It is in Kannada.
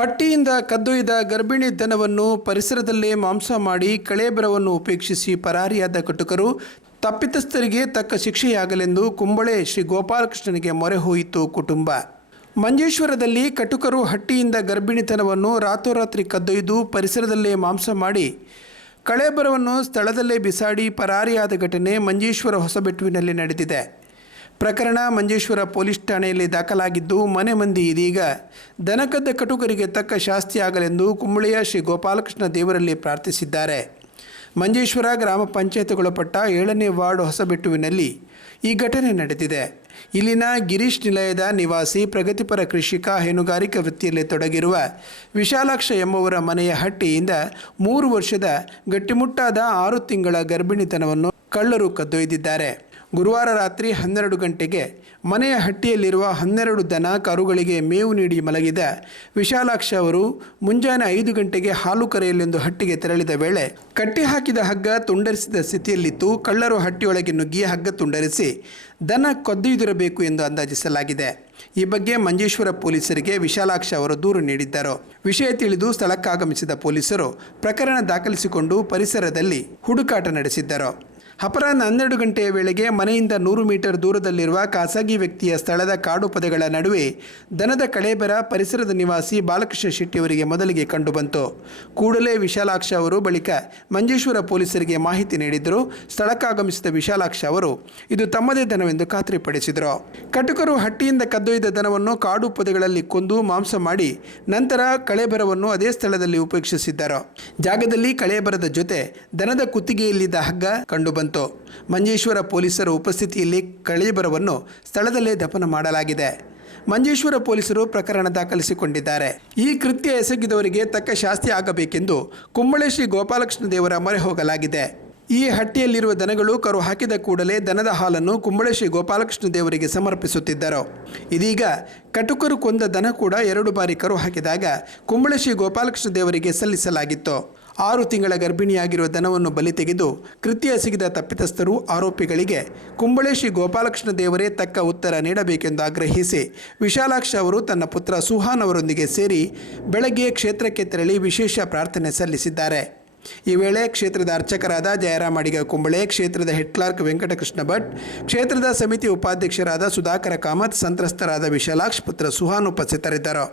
ಹಟ್ಟಿಯಿಂದ ಕದ್ದೊಯ್ದ ಗರ್ಭಿಣಿ ದನವನ್ನು ಪರಿಸರದಲ್ಲೇ ಮಾಂಸ ಮಾಡಿ ಕಳೇಬರವನ್ನು ಉಪೇಕ್ಷಿಸಿ ಪರಾರಿಯಾದ ಕಟುಕರು ತಪ್ಪಿತಸ್ಥರಿಗೆ ತಕ್ಕ ಶಿಕ್ಷೆಯಾಗಲೆಂದು ಕುಂಬಳೆ ಶ್ರೀ ಗೋಪಾಲಕೃಷ್ಣನಿಗೆ ಮೊರೆ ಹೋಯಿತು ಕುಟುಂಬ. ಮಂಜೇಶ್ವರದಲ್ಲಿ ಕಟುಕರು ಹಟ್ಟಿಯಿಂದ ಗರ್ಭಿಣಿತನವನ್ನು ರಾತ್ರೋರಾತ್ರಿ ಕದ್ದೊಯ್ದು ಪರಿಸರದಲ್ಲೇ ಮಾಂಸ ಮಾಡಿ ಕಳೇಬರವನ್ನು ಸ್ಥಳದಲ್ಲೇ ಬಿಸಾಡಿ ಪರಾರಿಯಾದ ಘಟನೆ ಮಂಜೇಶ್ವರ ಹೊಸಬೆಟ್ಟುವಿನಲ್ಲಿ ನಡೆದಿದೆ. ಪ್ರಕರಣ ಮಂಜೇಶ್ವರ ಪೊಲೀಸ್ ಠಾಣೆಯಲ್ಲಿ ದಾಖಲಾಗಿದ್ದು, ಮನೆ ಮಂದಿ ಇದೀಗ ದನಕದ್ದ ಕಟುಕರಿಗೆ ತಕ್ಕ ಶಾಸ್ತಿಯಾಗಲೆಂದು ಕುಂಬಳೆಯ ಶ್ರೀ ಗೋಪಾಲಕೃಷ್ಣ ದೇವರಲ್ಲಿ ಪ್ರಾರ್ಥಿಸಿದ್ದಾರೆ. ಮಂಜೇಶ್ವರ ಗ್ರಾಮ ಪಂಚಾಯತ್ಗೊಳಪಟ್ಟ 7ನೇ ವಾರ್ಡ್ ಹೊಸಬೆಟ್ಟುವಿನಲ್ಲಿ ಈ ಘಟನೆ ನಡೆದಿದೆ. ಇಲ್ಲಿನ ಗಿರೀಶ್ ನಿಲಯದ ನಿವಾಸಿ ಪ್ರಗತಿಪರ ಕೃಷಿಕ ಹೈನುಗಾರಿಕಾ ವೃತ್ತಿಯಲ್ಲಿ ತೊಡಗಿರುವ ವಿಶಾಲಾಕ್ಷ ಎಂಬುವರ ಮನೆಯ ಹಟ್ಟಿಯಿಂದ 3 ವರ್ಷದ ಗಟ್ಟಿಮುಟ್ಟಾದ 6 ತಿಂಗಳ ಗರ್ಭಿಣಿತನವನ್ನು ಕಳ್ಳರು ಕದ್ದೊಯ್ದಿದ್ದಾರೆ. ಗುರುವಾರ ರಾತ್ರಿ 12 ಗಂಟೆಗೆ ಮನೆಯ ಹಟ್ಟಿಯಲ್ಲಿರುವ 12 ದನ ಕರುಗಳಿಗೆ ಮೇವು ನೀಡಿ ಮಲಗಿದ ವಿಶಾಲಾಕ್ಷ ಅವರು ಮುಂಜಾನೆ 5 ಗಂಟೆಗೆ ಹಾಲು ಕರೆಯಲೆಂದು ಹಟ್ಟಿಗೆ ತೆರಳಿದ ವೇಳೆ ಕಟ್ಟಿ ಹಾಕಿದ ಹಗ್ಗ ತುಂಡರಿಸಿದ ಸ್ಥಿತಿಯಲ್ಲಿತ್ತು. ಕಳ್ಳರು ಹಟ್ಟಿಯೊಳಗೆ ನುಗ್ಗಿ ಹಗ್ಗ ತುಂಡರಿಸಿ ದನ ಕದ್ದೊಯ್ದಿರಬೇಕು ಎಂದು ಅಂದಾಜಿಸಲಾಗಿದೆ. ಈ ಬಗ್ಗೆ ಮಂಜೇಶ್ವರ ಪೊಲೀಸರಿಗೆ ವಿಶಾಲಾಕ್ಷ ಅವರು ದೂರು ನೀಡಿದ್ದರು. ವಿಷಯ ತಿಳಿದು ಸ್ಥಳಕ್ಕಾಗಮಿಸಿದ ಪೊಲೀಸರು ಪ್ರಕರಣ ದಾಖಲಿಸಿಕೊಂಡು ಪರಿಸರದಲ್ಲಿ ಹುಡುಕಾಟ ನಡೆಸಿದ್ದರು. ಅಪರಾಹ್ನ 12 ಗಂಟೆಯ ವೇಳೆಗೆ ಮನೆಯಿಂದ 100 ಮೀಟರ್ ದೂರದಲ್ಲಿರುವ ಖಾಸಗಿ ವ್ಯಕ್ತಿಯ ಸ್ಥಳದ ಕಾಡು ಪೊದೆಗಳ ನಡುವೆ ದನದ ಕಳೇಬರ ಪರಿಸರದ ನಿವಾಸಿ ಬಾಲಕೃಷ್ಣ ಶೆಟ್ಟಿಯವರಿಗೆ ಮೊದಲಿಗೆ ಕಂಡುಬಂತು. ಕೂಡಲೇ ವಿಶಾಲಾಕ್ಷ ಅವರು ಬಳಿಕ ಮಂಜೇಶ್ವರ ಪೊಲೀಸರಿಗೆ ಮಾಹಿತಿ ನೀಡಿದರು. ಸ್ಥಳಕ್ಕಾಗಮಿಸಿದ ವಿಶಾಲಾಕ್ಷ ಅವರು ಇದು ತಮ್ಮದೇ ದನವೆಂದು ಖಾತ್ರಿಪಡಿಸಿದರು. ಕಟುಕರು ಹಟ್ಟಿಯಿಂದ ಕದ್ದೊಯ್ದ ದನವನ್ನು ಕಾಡು ಪೊದೆಗಳಲ್ಲಿ ಕೊಂದು ಮಾಂಸ ಮಾಡಿ ನಂತರ ಕಳೇಬರವನ್ನು ಅದೇ ಸ್ಥಳದಲ್ಲಿ ಉಪೇಕ್ಷಿಸಿದ್ದರು. ಜಾಗದಲ್ಲಿ ಕಳೇಬರದ ಜೊತೆ ದನದ ಕುತ್ತಿಗೆಯಲ್ಲಿದ್ದ ಹಗ್ಗ ಕಂಡುಬಂತು. ಮಂಜೇಶ್ವರ ಪೊಲೀಸರ ಉಪಸ್ಥಿತಿಯಲ್ಲಿ ಕಳೇಬರವನ್ನು ಸ್ಥಳದಲ್ಲೇ ದಫನ ಮಾಡಲಾಗಿದೆ. ಮಂಜೇಶ್ವರ ಪೊಲೀಸರು ಪ್ರಕರಣ ದಾಖಲಿಸಿಕೊಂಡಿದ್ದಾರೆ. ಈ ಕೃತ್ಯ ಎಸಗಿದವರಿಗೆ ತಕ್ಕ ಶಾಸ್ತಿ ಆಗಬೇಕೆಂದು ಕುಂಬಳೆ ಶ್ರೀ ಗೋಪಾಲಕೃಷ್ಣ ದೇವರ ಮೊರೆ ಹೋಗಲಾಗಿದೆ. ಈ ಹಟ್ಟಿಯಲ್ಲಿರುವ ದನಗಳು ಕರು ಹಾಕಿದ ಕೂಡಲೇ ದನದ ಹಾಲನ್ನು ಕುಂಬಳೆ ಶ್ರೀ ಗೋಪಾಲಕೃಷ್ಣ ದೇವರಿಗೆ ಸಮರ್ಪಿಸುತ್ತಿದ್ದರು. ಇದೀಗ ಕಟುಕರು ಕೊಂದ ದನ ಕೂಡ 2 ಬಾರಿ ಕರು ಹಾಕಿದಾಗ ಕುಂಬಳೆ ಶ್ರೀ ಗೋಪಾಲಕೃಷ್ಣ ದೇವರಿಗೆ ಸಲ್ಲಿಸಲಾಗಿತ್ತು. 6 ತಿಂಗಳ ಗರ್ಭಿಣಿಯಾಗಿರುವ ದನವನ್ನು ಬಲಿ ತೆಗೆದು ಕೃತ್ಯ ಎಸಗಿದ ತಪ್ಪಿತಸ್ಥರು ಆರೋಪಿಗಳಿಗೆ ಕುಂಬಳೆ ಶ್ರೀ ಗೋಪಾಲಕೃಷ್ಣ ದೇವರೇ ತಕ್ಕ ಉತ್ತರ ನೀಡಬೇಕೆಂದು ಆಗ್ರಹಿಸಿ ವಿಶಾಲಾಕ್ಷ ಅವರು ತನ್ನ ಪುತ್ರ ಸುಹಾನ್ ಅವರೊಂದಿಗೆ ಸೇರಿ ಬೆಳಗ್ಗೆ ಕ್ಷೇತ್ರಕ್ಕೆ ತೆರಳಿ ವಿಶೇಷ ಪ್ರಾರ್ಥನೆ ಸಲ್ಲಿಸಿದ್ದಾರೆ. ಈ ವೇಳೆ ಕ್ಷೇತ್ರದ ಅರ್ಚಕರಾದ ಜಯರಾಮ್ ಅಡಿಗ ಕುಂಬಳೆ, ಕ್ಷೇತ್ರದ ಹೆಡ್ ಕ್ಲಾರ್ಕ್ ವೆಂಕಟಕೃಷ್ಣ ಭಟ್, ಕ್ಷೇತ್ರದ ಸಮಿತಿ ಉಪಾಧ್ಯಕ್ಷರಾದ ಸುಧಾಕರ ಕಾಮತ್, ಸಂತ್ರಸ್ತರಾದ ವಿಶಾಲಾಕ್ಷ್ ಪುತ್ರ ಸುಹಾನ್ ಉಪಸ್ಥಿತರಿದ್ದರು.